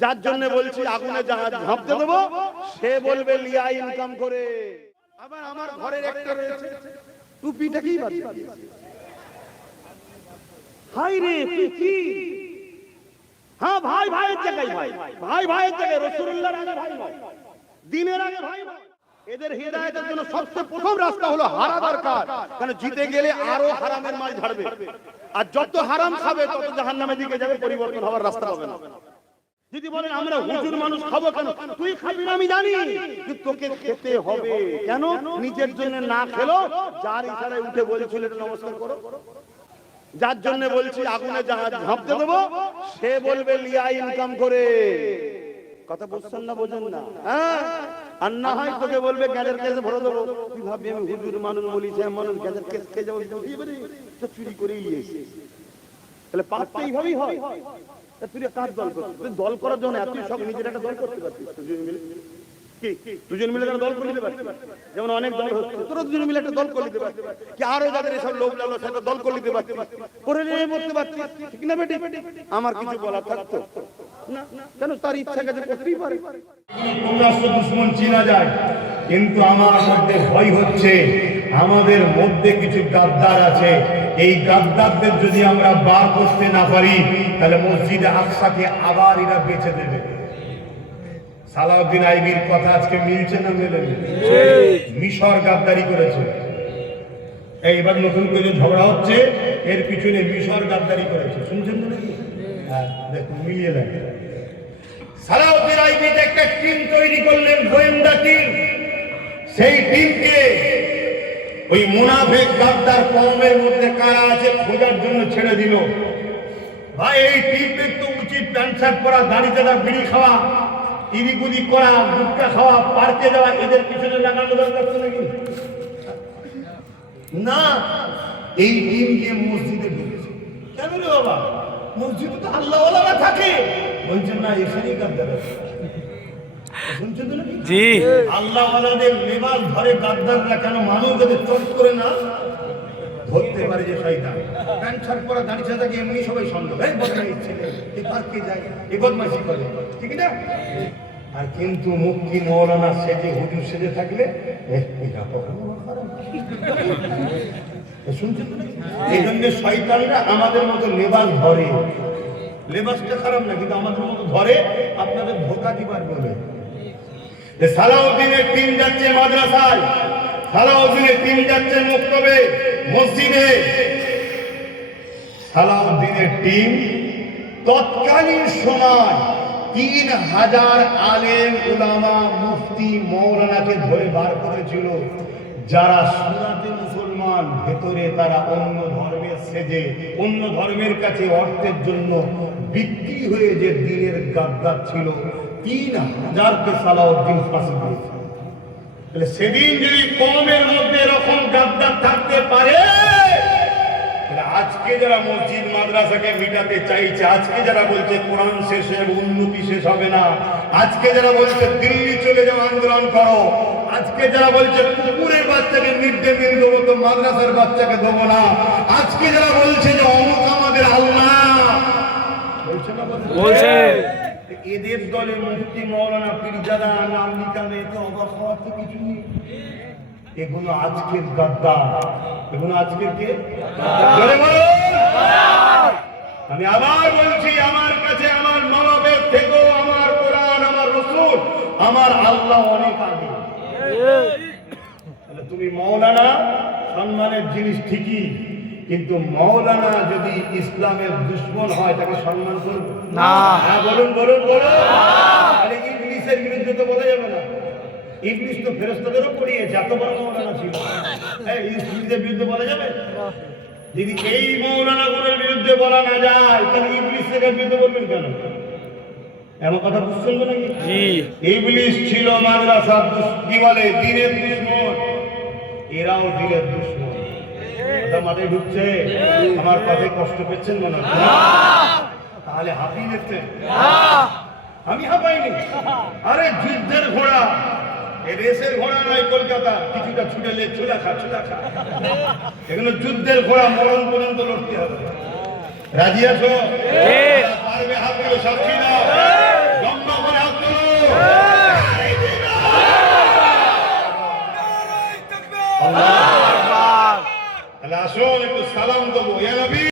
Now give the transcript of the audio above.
যার জন্য বলছি আগুনে জাহাজ ঝাঁপতে দেবো, সে বলবে লিয়া ইনকাম করে। আবার আমার ঘরের একটা রয়েছে টুপিটাকেই বাদ দিয়ে দিয়েছে। হাই রে কি, হ্যাঁ ভাই ভাইয়ের জায়গায় ভাই, ভাই ভাইয়ের জায়গায়, রাসূলুল্লাহর আগে ভাই নয়, দিনের আগে ভাই নয়। এদের হিদায়াতের জন্য সবচেয়ে প্রথম রাস্তা হলো হারা দরকার, কারণ জিতে গেলে আরো হারামের মাল ঝাড়বে, আর যত হারাম খাবে তত জাহান্নামের দিকে যাবে, পরিবর্তন হওয়ার রাস্তা পাবে না। যদি বলেন আমরা হুজুর মানুষ খাবো কেন, তুই খাবি না আমি জানি, কিন্তু তোকে খেতে হবে। কেন? নিজের জন্য না খেলো, যার ইশারায় উঠে বলেছিল এটা নমস্কার করো। যার জন্য বলছি আগুনে জাহাজ ঝাঁপতে দেবো, সে বলবে লিয়া ইনকাম করে। কথা বুঝছেন না বোঝেন না? হ্যাঁ, আর না হয় তোকে বলবে গ্যাজের কেসে ভরে দেবো। তুই ভাববি আমি হুজুর মানুষ বলি, সে মানুষ গ্যাজের কেস খেয়ে যাবো, তো চুরি করেই নিয়েছে। তাহলে পাঁচটা এইভাবেই হয়। তুই কার দল করছিস? দল করার জন্য এতই সব, নিজের একটা দল করতে পারছিস দুজন মিলে। কি দুজন মিলে একটা দল করে নিতে পারছিস? যেমন অনেক দল হচ্ছে, তোরা দুজন মিলে একটা দল করে নিতে পারছিস, কি আরো যাদের এসব লোক লাগলো সেটা দল করে নিতে পারছিস, করে নিয়ে বলতে পারছিস, ঠিক না বেটি? আমার কিছু বলা থাকতো না, কেন? তার ইচ্ছা কাছে করতেই পারে। দুশ্মন চিনা যায়, কিন্তু আমার মধ্যে ভয় হচ্ছে আমাদের মধ্যে কিছু গাদ্দার আছে। এই গাদ্দারদের যদি আমরা বার করতে না পারি, তাহলে মসজিদে আকসাকে আবার এরা বেঁচে দেবে। সালাউদ্দিন আইবির কথা আজকে মিলছে না মেলে? মিশর গাদ্দারি করেছে, এইবার নতুন করে ঝগড়া হচ্ছে, এর পিছনে মিশর গাদ্দারি করেছে। শুনছেন তো নাকি? হ্যাঁ, দেখুন মিলিয়ে দেখেন। সালাউদ্দিন আইবি একটা টিম তৈরি করলেন, গোয়েন্দা টিম। সেই টিমকে ওই মুনাফিক গাদ্দার কওমের মধ্যে কারা আছে খোঁজার জন্য ছেড়ে দিল। ভাই, এই টিমের তো উচিত প্যান্ট শার্ট পরা, দাড়ি চাঁদা, বিড়ি খাওয়া, ইদিগুদি করা, গুটকা খাওয়া, পার্কে যাওয়া, এদের পিছনে লাগানো দরকার তো নাকি? না, এই টিম গিয়ে মসজিদে ঢুকেছে। কেন রে বাবা? মসজিদে তো আল্লাহওয়ালারা থাকে। বলছেন না, এখানেই গাদ্দার আছে। শুনছেন তো নাকি? জি, আল্লাহওয়ালাদের লেবাস ধরে গাদ্দাররা কেন মানুষ যাদের চট করে না ধরতে পারে যে শয়তান। প্যান্ট শার্ট পরা, দাড়ি চাঁদাকে এমনি সবাই সন্দেহ, এই বদমাইশ ছেলে, এই পার্কে যায়, এই বদমাইশি করে, ঠিক না? আর কিন্তু মুক্তি মৌলানা সেজে, হুজুর সেজে থাকলে শুনছেন তো নাকি? এই জন্য শয়তানরা আমাদের মতো লেবাস ধরে। লেবাসটা খারাপ না, কিন্তু আমাদের মতো ধরে আপনাদের ধোঁকা দিবার বলে। সালাউদ্দিনের টিম যাচ্ছে মাদ্রাসায়, সালাউদ্দিনের টিম যাচ্ছে মক্তবে, মসজিদে। সালাউদ্দিনের টিম তৎকালীন সময় 3000 আলেম উলামা মুফতি মৌলানাকে ধরে বার করেছিল, যারা সুরাতে মুসলমান, ভেতরে তারা অন্য ধর্মের সেজে, অন্য ধর্মের কাছে অর্থের জন্য বিক্রি হয়ে যে দিনের গাদ্দার ছিল। 3000কে সালাউদ্দিন ফাঁসি দিয়েছে। তাহলে সেদিন যদি কওমের মধ্যে এরকম গাদ্দার থাকতে পারে, আজকে যারা মসজিদ মাদ্রাসাকে মিটাতে চাইছে, আজকে যারা বলছে কোরআন শেষে উন্নতি শেষ হবে না, আজকে যারা বলছে দিল্লি চলে যাও আন্দোলন করো, আজকে যারা বলছে কুকুরের বাচ্চাকে মিড ডে মিল দেবো তো মাদ্রাসার বাচ্চাকে দেবো না, আজকে যারা বলছে যে অমুক আমাদের আল্লাহ বলছে না, বলছে, এদের দলে মুফতি মৌলানা পীরজাদা নাম লিখালে তো অবাক হওয়ার তো কিছু নেই। এগুলো আজকের গাদ্দার, এগুলো আজকের কে? আমি আবার বলছি, আমার কাছে আমার মানবের থেকেও আমার কোরআন, আমার রাসূল, আমার আল্লাহ অনেক আগে। তুমি মৌলানা সম্মানের জিনিস ঠিকই, কিন্তু মৌলানা যদি ইসলামের দুশ্মন হয় তাকে সম্মান করবে না। বলুন বলুন বলুন। আরে ইবলিসের বিরুদ্ধে তো বলা যাবে না। ইবলিস তো ফেরেশতাদেরও পড়িয়েছে, এত বড় মৌলানা ছিল। ইবলিসের বিরুদ্ধে বলা যাবে? যদি এই মৌলানাগুলোর বিরুদ্ধে বলা না যায়, তাহলে ইবলিসের বিরুদ্ধে বলবেন কেন? এমন কথা বুঝছেন তো নাকি? ইবলিস ছিল মাদ্রাসা কি বলে দ্বীনের দুশমন, এরাও দ্বীনের দুশমন। কথা মাথায় ঢুকছে? আমার কথায় কষ্ট পেয়েছেন না? তাহলে হাঁপিয়ে দেখছেন? আমি হাঁপাইনি। আরে যুদ্ধের ঘোড়া, রেসের ঘোড়া নয় কলকাতা, কিছুটা ছুটালে ছুটা খা, ছুটা খা। এগুলো যুদ্ধের ঘোড়া, মরণ পর্যন্ত লড়তে হবে। রাজি আছো? পারবে হাত দিলে সাক্ষী দাও। তাহলে আসুন একটু সালাম দেবো ইয়া নবী।